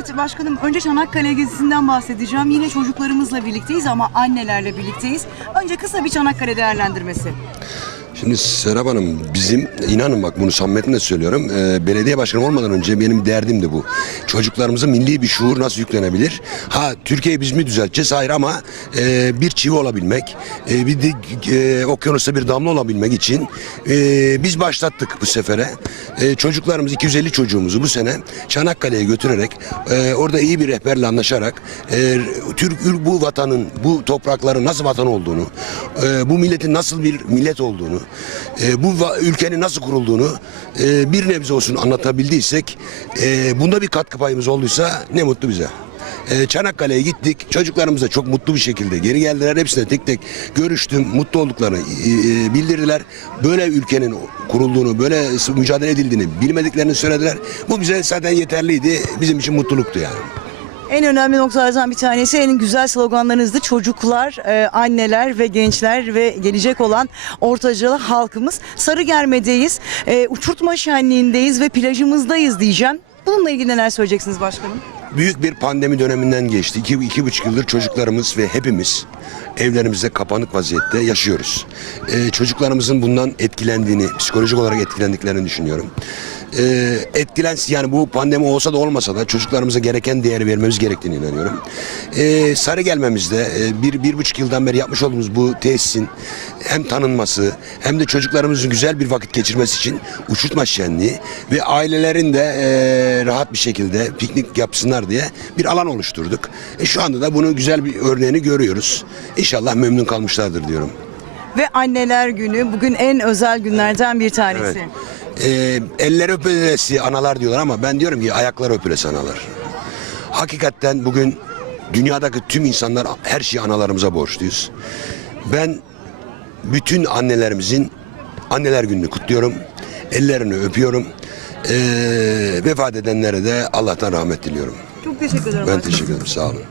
Evet başkanım önce Çanakkale gezisinden bahsedeceğim. Yine çocuklarımızla birlikteyiz ama annelerle birlikteyiz. Önce kısa bir Çanakkale değerlendirmesi. Şimdi Serap Hanım bizim inanın bak bunu samimiyetle söylüyorum. e, belediye başkanı olmadan önce benim derdim de bu. Çocuklarımıza milli bir şuur nasıl yüklenebilir? Ha Türkiye'yi biz mi düzelteceğiz? Hayır ama e, bir çivi olabilmek, e, bir de e, okyanusta bir damla olabilmek için e, biz başlattık bu sefere. E, çocuklarımız 250 çocuğumuzu bu sene Çanakkale'ye götürerek e, orada iyi bir rehberle anlaşarak e, Türk bu vatanın, bu toprakların nasıl vatan olduğunu, e, bu milletin nasıl bir millet olduğunu, e, bu ülkenin nasıl kurulduğunu e, bir nebze olsun anlatabildiysek, e, bunda bir katkı payımız olduysa ne mutlu bize. E, Çanakkale'ye gittik. Çocuklarımız da çok mutlu bir şekilde geri geldiler. Hepsine tek tek görüştüm. Mutlu olduklarını e, e, bildirdiler. Böyle ülkenin kurulduğunu, böyle mücadele edildiğini bilmediklerini söylediler. Bu bize zaten yeterliydi. Bizim için mutluluktu yani. En önemli noktalardan bir tanesi en güzel sloganlarınızdı. Çocuklar, e, anneler ve gençler ve gelecek olan ortacılı halkımız. Sarıgerme'deyiz, e, uçurtma şenliğindeyiz ve plajımızdayız diyeceğim. Bununla ilgili neler söyleyeceksiniz başkanım? Büyük bir pandemi döneminden geçti. İki, iki buçuk yıldır çocuklarımız ve hepimiz evlerimizde kapanık vaziyette yaşıyoruz. Ee, çocuklarımızın bundan etkilendiğini, psikolojik olarak etkilendiklerini düşünüyorum. Ee, etkilensin yani bu pandemi olsa da olmasa da çocuklarımıza gereken değeri vermemiz gerektiğini inanıyorum. Ee, sarı gelmemizde e, bir, bir buçuk yıldan beri yapmış olduğumuz bu tesisin hem tanınması hem de çocuklarımızın güzel bir vakit geçirmesi için uçurtma şenliği ve ailelerin de e, rahat bir şekilde piknik yapsınlar diye bir alan oluşturduk. E, şu anda da bunu güzel bir örneğini görüyoruz. İnşallah memnun kalmışlardır diyorum. Ve anneler günü bugün en özel günlerden bir tanesi. Evet. Ee, eller öpülesi analar diyorlar ama ben diyorum ki ayaklar öpülesi analar. Hakikaten bugün dünyadaki tüm insanlar her şeyi analarımıza borçluyuz. Ben bütün annelerimizin anneler gününü kutluyorum. Ellerini öpüyorum. Ee, vefat edenlere de Allah'tan rahmet diliyorum. Çok teşekkür ederim. Ben teşekkür ederim. Sağ olun.